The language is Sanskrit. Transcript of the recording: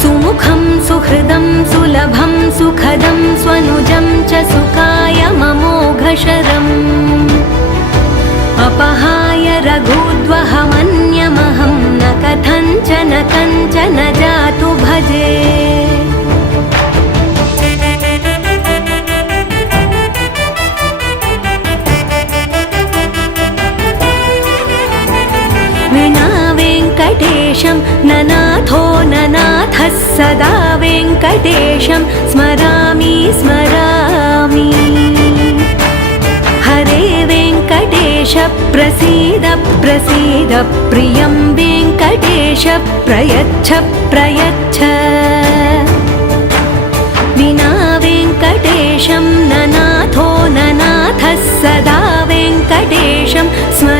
सुमुखं सुहृदं सुलभं सुखदं स्वनुजं च सुखाय ममोघशरम् अपहाय रघुद्वहमन्यमहं न कथञ्चन कञ्चन जातु भजे विना वेङ्कटेशं ननाथो ननाथः सदा वेङ्कटेशं स्मरामि स्मरामि हरे वेङ्कटेश प्रसीद प्रसीद प्रियं वेङ्कटेश प्रयच्छ प्रयच्छ विना वेङ्कटेशं ननाथो ननाथः सदा वेङ्कटेशं स्मरामि